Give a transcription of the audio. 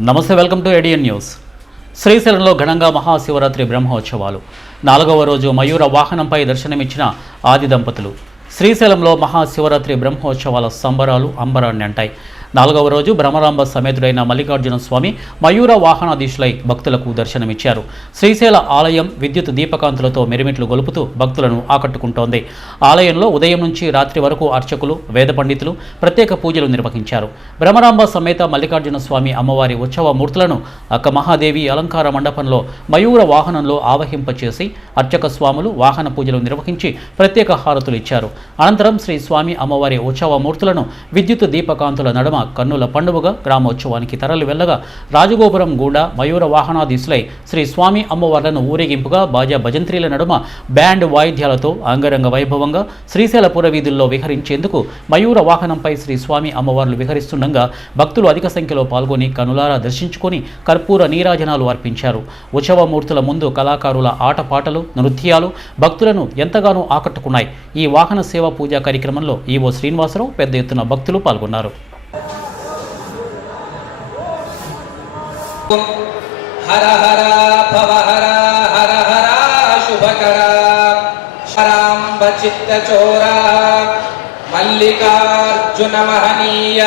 నమస్తే, welcome to ఏడియన్ news. శ్రీశైలంలో ఘనంగా మహాశివరాత్రి బ్రహ్మోత్సవాలు. 4వ రోజు మయూర వాహనంపై దర్శనమిచ్చిన ఆది దంపతులు. శ్రీశైలంలో మహాశివరాత్రి బ్రహ్మోత్సవాల సంబరాలు అంబరాన్ని అంటాయి. 4వ రోజు భ్రమరాంబ సమేతుడైన మల్లికార్జున స్వామి మయూర వాహనాధీశులై భక్తులకు దర్శనమిచ్చారు. శ్రీశైల ఆలయం విద్యుత్ దీపకాంతులతో మెరిమిట్లు గొలుపుతూ భక్తులను ఆకట్టుకుంటోంది. ఆలయంలో ఉదయం నుంచి రాత్రి వరకు అర్చకులు, వేద పండితులు ప్రత్యేక పూజలు నిర్వహించారు. భ్రమరాంబ సమేత మల్లికార్జున స్వామి అమ్మవారి ఉత్సవ మూర్తులను అక్క మహాదేవి అలంకార మండపంలో మయూర వాహనంలో ఆవహింపచేసి అర్చక స్వాములు వాహన పూజలు నిర్వహించి ప్రత్యేక హారతులు ఇచ్చారు. అనంతరం శ్రీ స్వామి అమ్మవారి ఉత్సవ మూర్తులను విద్యుత్ దీపకాంతుల నడుమ కన్నుల పండుగగా గ్రామోత్సవానికి తరలి వెళ్ళగా రాజగోపురం గూడా మయూర వాహనాధీశులై శ్రీ స్వామి అమ్మవార్లను ఊరేగింపుగా బాజా భజంత్రీల నడుమ బ్యాండ్ వాయిద్యాలతో అంగరంగ వైభవంగా శ్రీశైల పురవీధుల్లో విహరించేందుకు మయూర వాహనంపై శ్రీ స్వామి అమ్మవార్లు విహరిస్తుండగా భక్తులు అధిక సంఖ్యలో పాల్గొని కనులారా దర్శించుకొని కర్పూర నీరాజనాలు అర్పించారు. ఉత్సవమూర్తుల ముందు కళాకారుల ఆటపాటలు, నృత్యాలు భక్తులను ఎంతగానో ఆకట్టుకున్నాయి. ఈ వాహన సేవా పూజా కార్యక్రమంలో ఈవో శ్రీనివాసరావు పెద్ద ఎత్తున భక్తులు పాల్గొన్నారు. హర హర భవహర హర హర శుభకర శరాంబ చిత్త చోర మల్లికార్జున మహనీయ